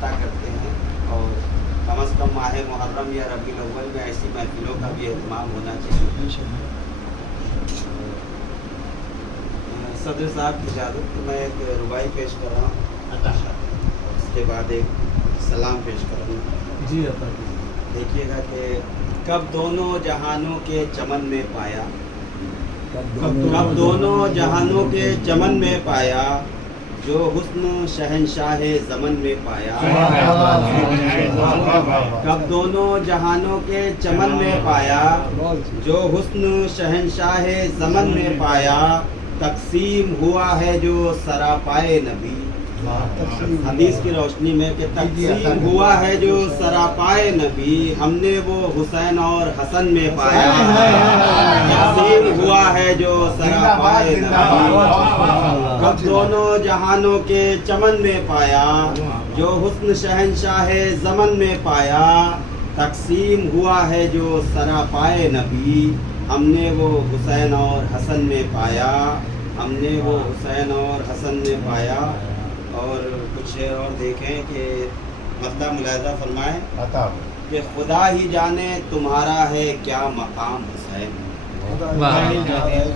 رابطہ کرتے ہیں اور کم از کم ماہ محرم یا ربیع الاول میں ایسی محفلوں کا بھی اہتمام ہونا چاہیے۔ صدر صاحب کی اجازت تو میں ایک ربائی پیش کر رہا ہوں، اس کے بعد ایک سلام پیش کروں گا۔ جی عطا دیکھیے گا کہ کب دونوں جہانوں کے چمن میں پایا، کب دونوں جہانوں کے چمن میں پایا، جو حسن شہنشاہ زمن میں پایا، کب دونوں جہانوں کے چمن میں پایا، جو حسن شہنشاہ زمن میں پایا، تقسیم ہوا ہے جو سراپائے نبی۔ حدیث کی روشنی میں کہ تقسیم ہوا ہے جو سراپائے نبی، ہم نے وہ حسین اور حسن میں پایا، تقسیم ہوا ہے جو سراپائے نبی، کب دونوں جہانوں کے چمن میں پایا، جو حسن شہنشاہ زمن میں پایا، تقسیم ہوا ہے جو سراپائے نبی، ہم نے وہ حسین اور حسن میں پایا، ہم نے وہ حسین اور حسن میں پایا۔ اور کچھ شعر اور دیکھیں کہ مطلب ملاحظہ فرمائیں کہ خدا ہی جانے تمہارا ہے کیا مقام حسین،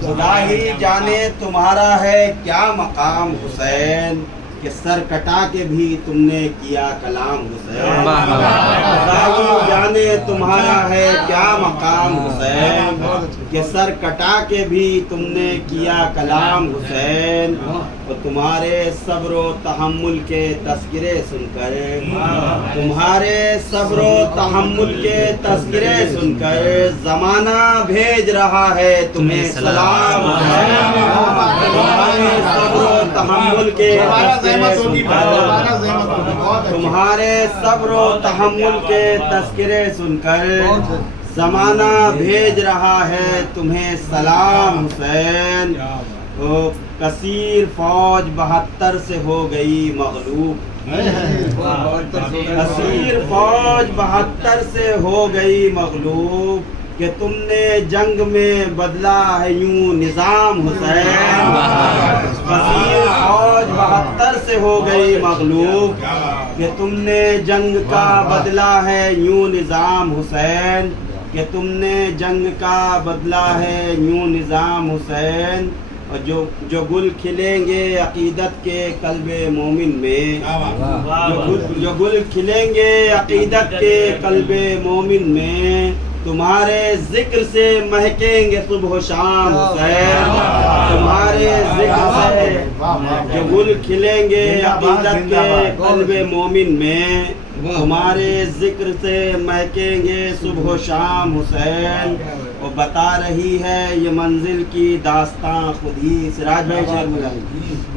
خدا ہی جانے تمہارا ہے کیا مقام حسین، کہ سر کٹا کے بھی تم نے کیا کلام حسین، خدا ہی جانے تمہارا ہے کیا مقام حسین، کہ سر کٹا کے بھی تم نے کیا کلام حسین، اور تمہارے صبر و تحمل کے تذکرے سن کر، تمہارے صبر و تحمل کے تذکرے سن کر، زمانہ بھیج رہا ہے تمہیں سلام حسین، تمہارے صبر و تحمل کے تمہارے صبر و تحمل کے تذکرے سن کر، زمانہ بھیج رہا ہے تمہیں سلام حسین، کثیر فوج 72 سے ہو گئی مغلوب، کثیر فوج 72 سے ہو گئی مغلوب، کہ تم نے جنگ میں بدلا ہے یوں نظام حسین، کثیر فوج 72 سے ہو گئی مغلوب، کہ تم نے جنگ کا بدلا ہے یوں نظام حسین، کہ تم نے جنگ کا بدلا ہے یوں نظام حسین، اور جو گل کھلیں گے عقیدت کے قلب مومن میں، جو گل کھلیں گے عقیدت کے قلب مومن میں، تمہارے ذکر سے مہکیں گے صبح و شام حسین، تمہارے ذکر سے جو گل کھلیں گے عقیدت کے قلب مومن میں، تمہارے ذکر سے مہکیں گے صبح و شام حسین، وہ بتا رہی ہے یہ منزل کی داستان خود ہی، سراج بھائی شیر ملائی،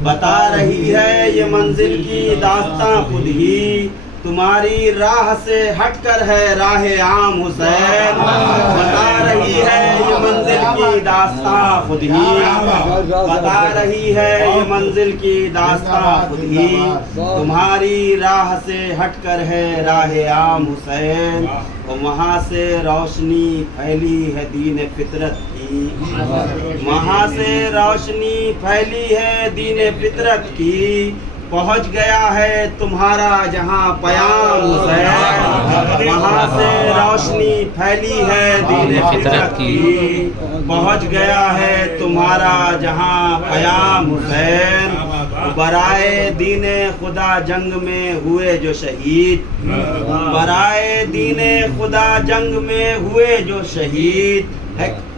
بتا رہی ہے یہ منزل کی داستان خود ہی، تمہاری راہ سے ہٹ کر ہے راہ عام حسین، بتا رہی ہے یہ منزل کی داستان خود ہی، بتا رہی ہے یہ منزل کی داستان خود ہی، تمہاری راہ سے ہٹ کر ہے راہ عام حسین، اور وہاں سے روشنی پھیلی ہے دین فطرت کی، وہاں سے روشنی پھیلی ہے دین فطرت کی، پہنچ گیا ہے تمہارا جہاں پیام حسین، وہاں سے روشنی پھیلی ہے دین فطرت کی، پہنچ گیا ہے تمہارا جہاں پیام حسین، برائے دین خدا جنگ میں ہوئے جو شہید، برائے دین خدا جنگ میں ہوئے جو شہید،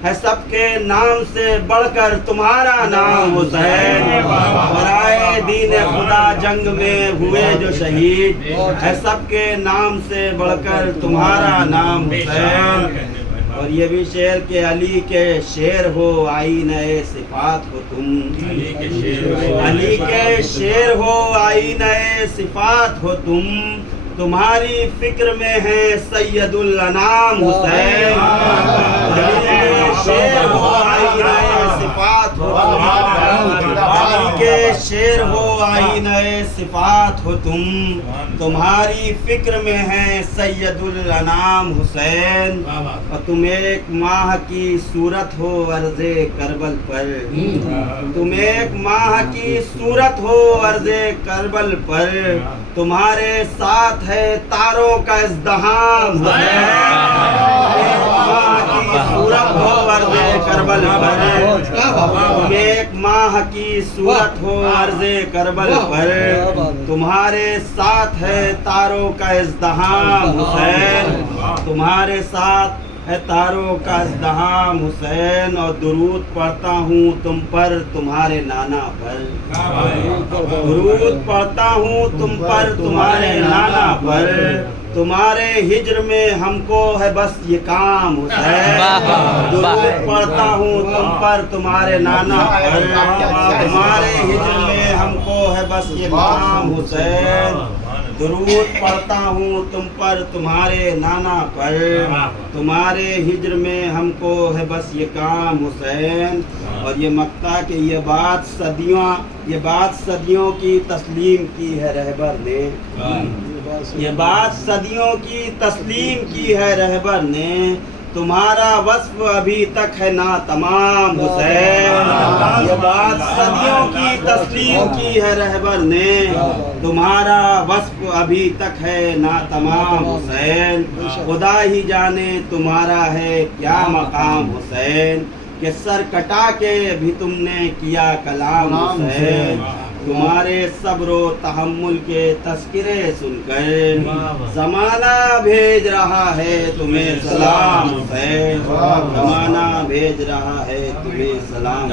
ہے سب کے نام سے بڑھ کر تمہارا نام حسین، برائے دین خدا جنگ میں ہوئے جو شہید، ہے سب کے نام سے بڑھ کر تمہارا نام حسین۔ اور یہ بھی شعر کہ علی کے شعر ہو آئینہ صفات ہو تم، علی کے شعر ہو آئینہ صفات ہو تم، تمہاری فکر میں ہے سید الانام حسین علی کے شیر ہو آئینہ صفات ہو علی کے شیر ہو آئینہ صفات ہو تمہاری فکر میں ہے سید الانام حسین اور تم ایک ماہ کی صورت ہو عرض کربل پر تم ایک ماہ کی صورت ہو عرض کربل پر تمہارے ساتھ ہے تاروں کا ازدحام ایک ماہ کی صورت ہو عرض کربل پر تم ایک ماہ کی صورت ہو عرض کربل پر تمہارے ساتھ ہے تاروں کا ازدحام حسین تمہارے ساتھ ہے تاروں کا ازدحام حسین اور درود پڑھتا ہوں تم پر تمہارے نانا پر درود پڑھتا ہوں تم پر تمہارے نانا پر تمہارے ہجر میں ہم کو ہے بس یہ کام حسین درود پڑھتا ہوں تم پر تمہارے نانا پر تمہارے ہجر میں ہم کو ہے بس یہ کام حسین درود پڑھتا ہوں تم پر تمہارے نانا پر تمہارے ہجر میں ہم کو ہے بس یہ کام حسین اور یہ مقطع کہ یہ بات صدیوں کی تسلیم کی ہے رہبر نے یہ بات صدیوں کی تسلیم کی ہے رہبر نے تمہارا وصف ابھی تک ہے ناتمام حسین یہ بات صدیوں کی تسلیم کی ہے رہبر نے تمہارا وصف ابھی تک ہے ناتمام حسین خدا ہی جانے تمہارا ہے کیا مقام حسین کہ سر کٹا کے بھی تم نے کیا کلام حسین تمہارے صبر و تحمل کے تذکرے سن کر زمانہ بھیج رہا ہے تمہیں سلام حسین زمانہ بھیج رہا ہے تمہیں سلام